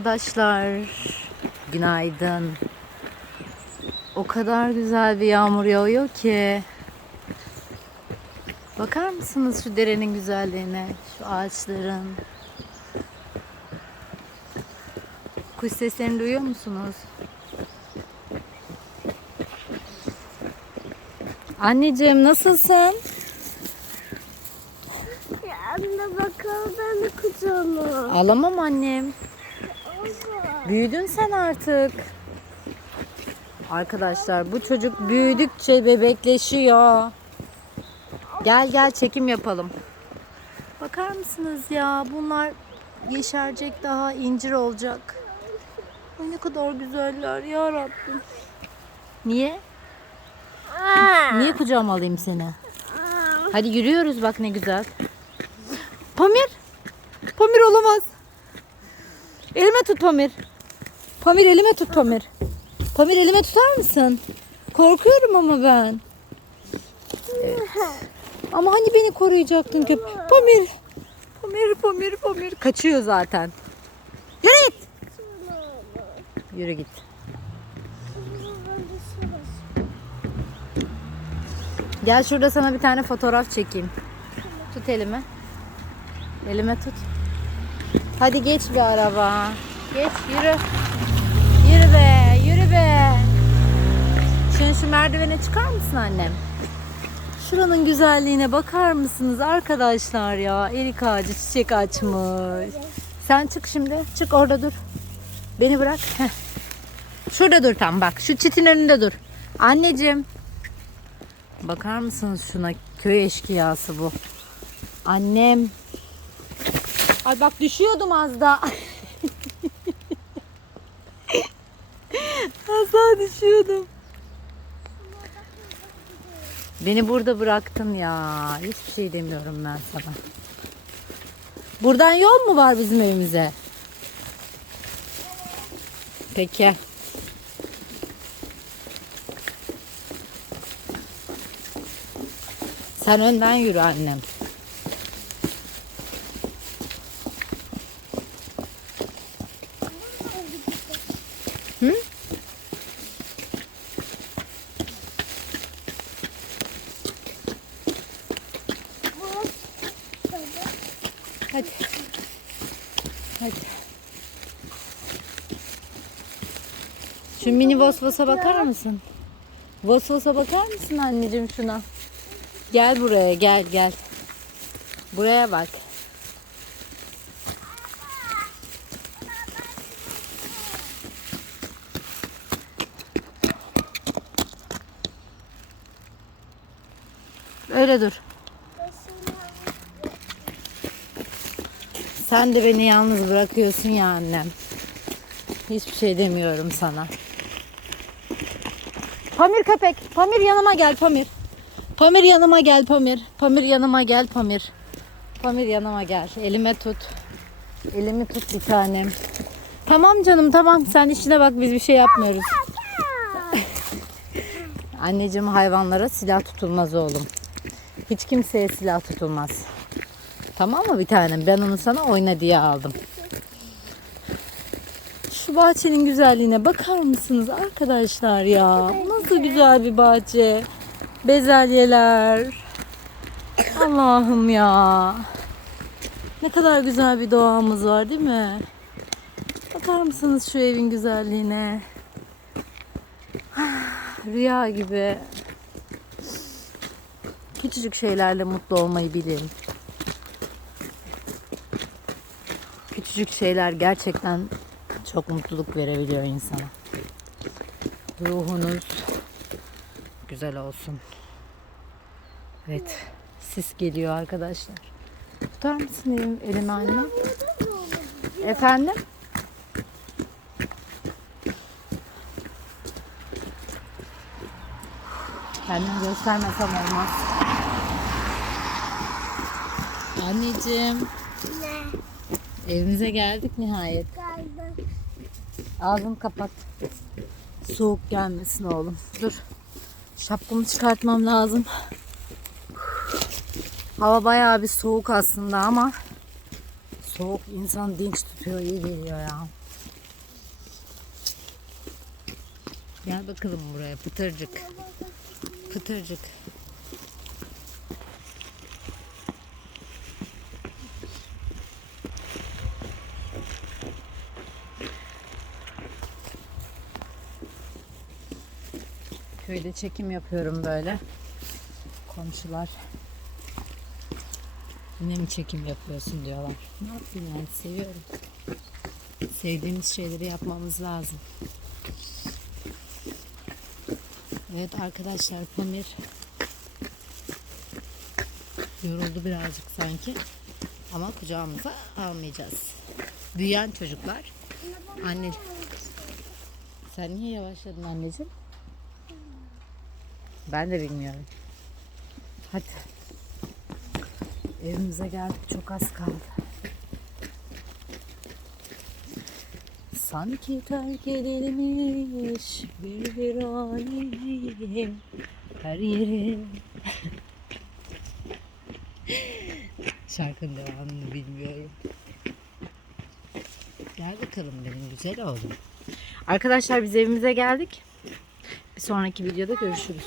Arkadaşlar günaydın. O kadar güzel bir yağmur yağıyor ki. Bakar mısınız şu derenin güzelliğine, şu ağaçların. Kuş seslerini duyuyor musunuz? Anneciğim nasılsın? Anne bakalım ben kucağıma. Alamam annem. Büyüdün sen artık. Arkadaşlar bu çocuk büyüdükçe bebekleşiyor. Gel gel çekim yapalım. Bakar mısınız ya bunlar yeşerecek daha incir olacak. Ay ne kadar güzeller ya Rabbim. Niye? Niye kucağıma alayım seni? Hadi yürüyoruz bak ne güzel. Pamir. Pamir olamaz. Elime tut Pamir. Pamir elime tut Pamir. Pamir elime tutar mısın? Korkuyorum ama ben. Evet. Ama hani beni koruyacaktın köp. Pamir. Pamir, Pamir, Pamir. Kaçıyor zaten. Yürü git. Yürü git. Gel şurada sana bir tane fotoğraf çekeyim. Tut elimi. Elime tut. Hadi geç bir araba. Geç yürü. Yürü be, yürü be. Şimdi şu merdivene çıkar mısın annem? Şuranın güzelliğine bakar mısınız arkadaşlar ya? Erik ağacı çiçek açmış. Sen çık şimdi. Çık orada dur. Beni bırak. Şurada dur tam bak. Şu çitin önünde dur. Anneciğim. Bakar mısınız şuna? Köy eşkıyası bu. Annem. Ay bak düşüyordum az daha. düşüyordum. Beni burada bıraktın ya. Hiçbir şey demiyorum ben sana. Buradan yol mu var bizim evimize? Peki. Sen önden yürü annem. Hadi. Hadi. Şu mini Vosvos'a bakar mısın? Vosvos'a bakar mısın anneciğim şuna? Gel buraya gel gel. Buraya bak. Öyle dur. Sen de beni yalnız bırakıyorsun ya annem. Hiçbir şey demiyorum sana. Pamir köpek. Pamir yanıma gel Pamir. Pamir yanıma gel Pamir. Pamir yanıma gel Pamir. Pamir yanıma gel. Elime tut. Elimi tut bir tanem. Tamam canım tamam. Sen işine bak biz bir şey yapmıyoruz. Anneciğim hayvanlara silah tutulmaz oğlum. Hiç kimseye silah tutulmaz. Tamam mı bir tanem? Ben onu sana oyna diye aldım. Şu bahçenin güzelliğine bakar mısınız arkadaşlar ya? Nasıl güzel bir bahçe. Bezelyeler. Allah'ım ya. Ne kadar güzel bir doğamız var değil mi? Bakar mısınız şu evin güzelliğine? Rüya gibi. Küçücük şeylerle mutlu olmayı bilin. Küçücük şeyler gerçekten çok mutluluk verebiliyor insana. Ruhunuz güzel olsun. Evet. Sis geliyor arkadaşlar. Tutar mısın elim, elimi anne? Efendim? Kendim göstermesem olmaz. Anneciğim. Evimize geldik nihayet. Geldim. Ağzını kapat. Soğuk gelmesin oğlum. Dur. Şapkamı çıkartmam lazım. Hava bayağı bir soğuk aslında ama soğuk insan dinç tutuyor, iyi geliyor ya. Gel bakalım buraya pıtırcık. Pıtırcık. Köyde çekim yapıyorum böyle. Komşular yine mi çekim yapıyorsun diyorlar. Ne yapayım yani seviyorum. Sevdiğimiz şeyleri yapmamız lazım. Evet arkadaşlar Pamir yoruldu birazcık sanki. Ama kucağımıza almayacağız. Büyüyen çocuklar. Anne sen niye yavaşladın anneciğim? Ben de bilmiyorum. Hadi. Evimize geldik çok az kaldı. Sanki terk edilmiş bir virane her yeri. Şarkının devamını bilmiyorum. Gel bakalım benim güzel oğlum. Arkadaşlar biz evimize geldik. Bir sonraki videoda görüşürüz.